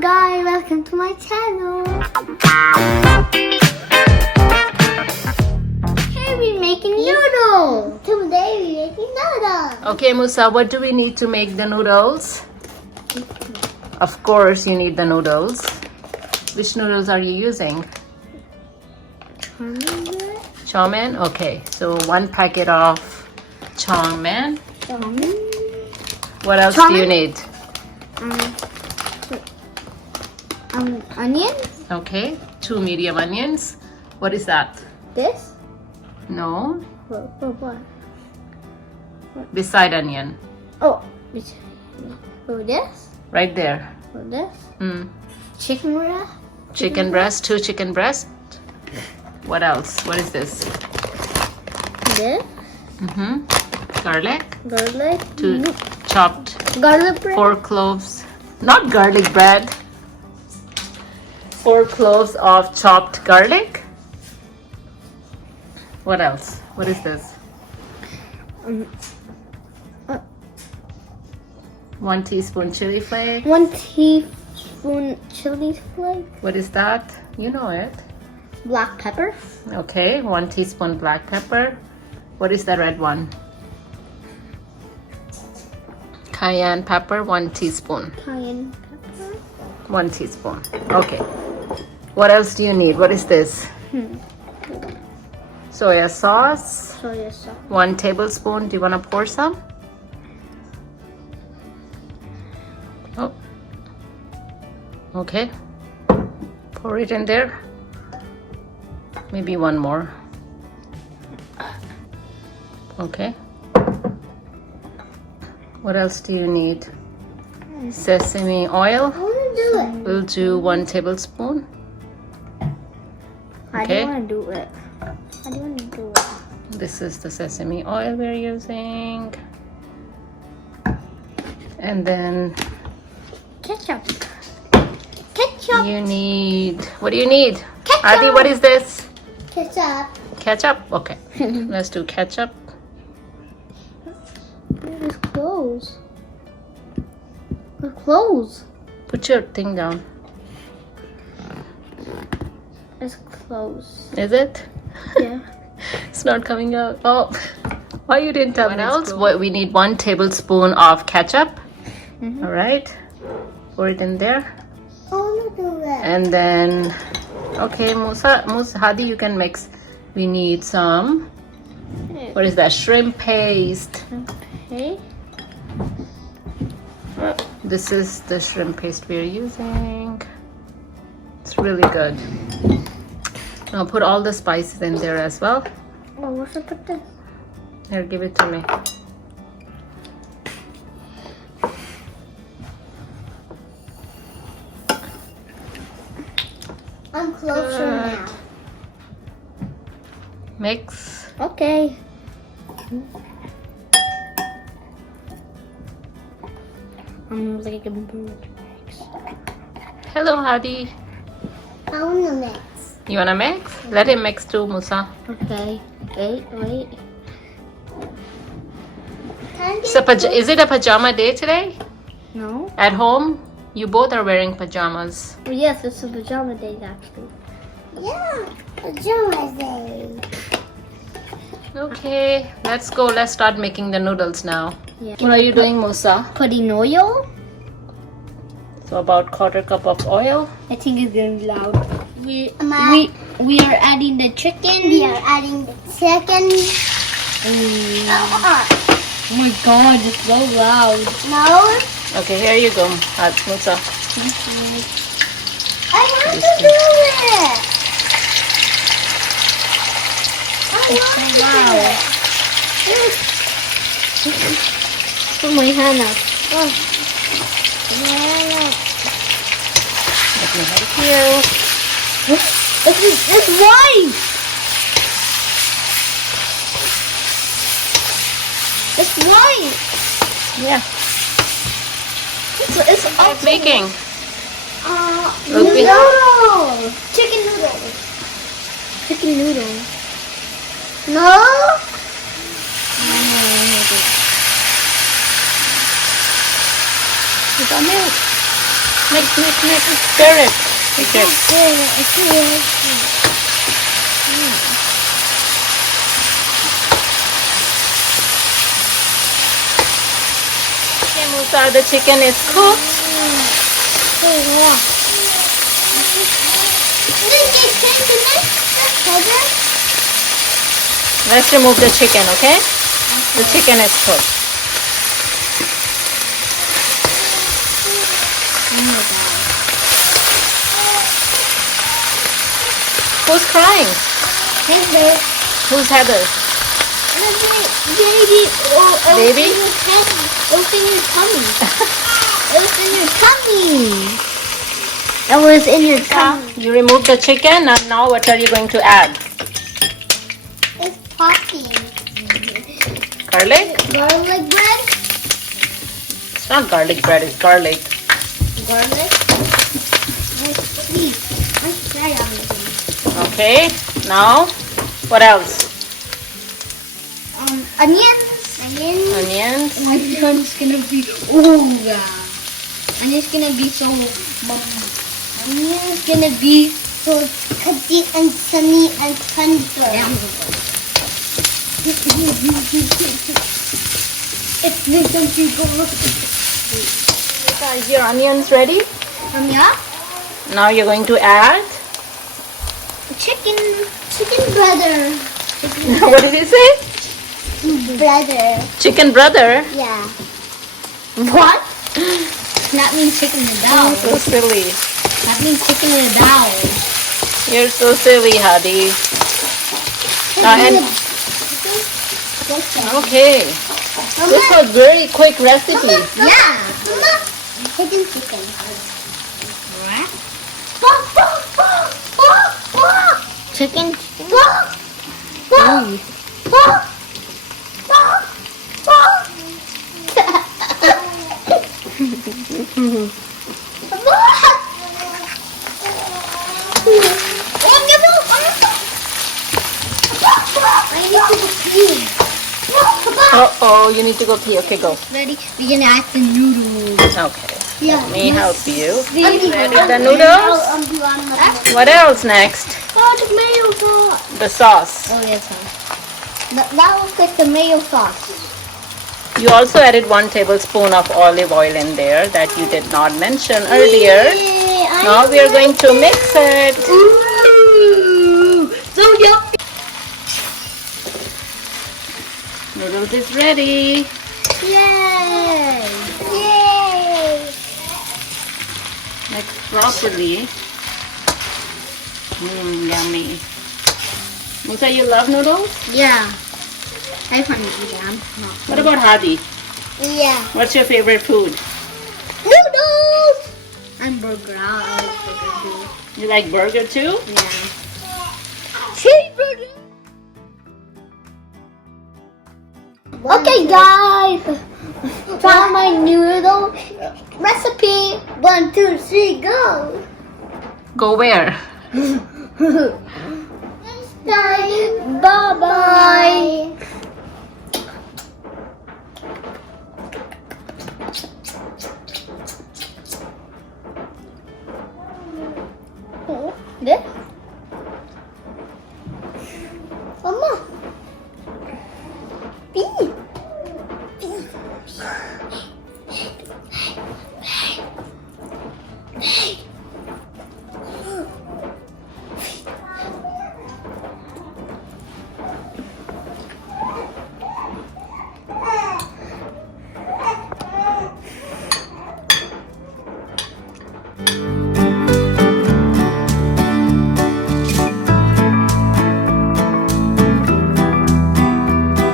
guys, welcome to my channel. Here we're making noodles. Today we're making noodles. Okay, Musa, what do we need to make the noodles? Of course, you need the noodles. Which noodles are you using? Chow mein? Okay, so 1 packet of chow mein. What else do you need? Onion. Okay, 2 medium onions. What is that? This? No, What? beside onion. Oh, this? Right there. This? Mm. Chicken breast. Chicken breast, 2 chicken breast. What else? What is this? This? Garlic. Garlic. 2 chopped. Garlic bread. 4 cloves. Not garlic bread. 4 cloves of chopped garlic. What else? What is this? 1 teaspoon chili flake. 1 teaspoon chili flake. What is that? You know it. Black pepper. Okay, 1 teaspoon black pepper. What is the red one? Cayenne pepper, 1 teaspoon. Cayenne pepper. 1 teaspoon. Okay. What else do you need? What is this? Soya sauce. Soya sauce. 1 tablespoon. Do you want to pour some? Oh. Okay. Pour it in there. Maybe 1 more. Okay. What else do you need? Sesame oil. I want to do it. We'll do 1 tablespoon. I Okay. don't want to do it. I don't want to do it. This is the sesame oil we're using. And then Ketchup. Ketchup. you need, what do you need? Ketchup. Adi, what is this? Ketchup. Ketchup? Okay. Let's do ketchup. It's closed. It's closed. Put your thing down. It's closed. Is it? Yeah. It's not coming out. Oh, why you didn't tell me? What else? What, we need 1 tablespoon of ketchup. All right. Pour it in there. I want to do it. And then, okay, Musa, Hadi, you can mix. We need some, what is that? Shrimp paste. Okay. This is the shrimp paste we're using. It's really good. Now put all the spices in there as well. Oh, what's up with this? Here, give it to me. I'm closer now. Mix. Okay. I'm like a bird. Hello, Hadi. I want to mix. You wanna mix? Let him mix too, Musa. Okay. Wait. Is it a pajama day today? No. At home? You both are wearing pajamas. Oh, yes, it's a pajama day actually. Yeah, pajama day. Okay, let's go. Let's start making the noodles now. Yeah. What are you doing, Musa? Putting oil. So about 1/4 cup of oil. I think it's gonna be loud. We are adding the chicken. We are adding the chicken. Oh my god, it's so loud. No. Okay, here you go, Musa. I have to do it. I want to do it. Put my hand up. Oh. Let me help you. It's white. It's white. Yeah. It's up. Making. Noodles. Chicken noodles. Chicken noodles. No. It's on there. Mix. Stir it. Okay. Okay, Musa, the chicken is cooked. Let's remove the chicken, okay? The chicken is cooked. Who's crying? Heather. Who's Heather? Baby. Baby? Open your tummy. Open your tummy. It was in your tummy. You remove the chicken and now what are you going to add? It's popping. Garlic? Garlic bread. It's not garlic bread, it's garlic. Garlic. Sweet. Let's try everything. Okay, now what else? Onions. Onions. Onions gonna be Onions gonna be so Onions gonna be so cutty and sunny and tender. It's making people look. Is your onions ready? Yeah. Now you're going to add. Chicken brother. What did he say? Brother. Chicken brother. Yeah. What? That means chicken and dal. So silly. That means chicken and dal. You're so silly, Hadi. Okay. This was very quick recipe. Yeah. Chicken. Chicken. Uh-oh, you need to go pee. Okay, go. Ready? We're gonna add the noodles. Okay. Yeah. Let me help you. Ready the noodles? What else next? Tomato sauce. The sauce. Oh, yes. That was like tomato sauce. You also added 1 tablespoon of olive oil in there that you did not mention earlier. Now we are going to mix it. Ooh, so yummy. Noodles is ready. Yay! Yay! Mix properly. Yummy. Musa, you love noodles? Yeah. I find it yum. What about Hadi? Yeah. What's your favorite food? Noodles! And burger. I like burger too. You like burger too? Yeah. Cheeseburger! Okay, guys. Try my noodle recipe. 1, 2, 3, go. Go where? Next time. Bye-bye. This? Mama. Beef. Beef.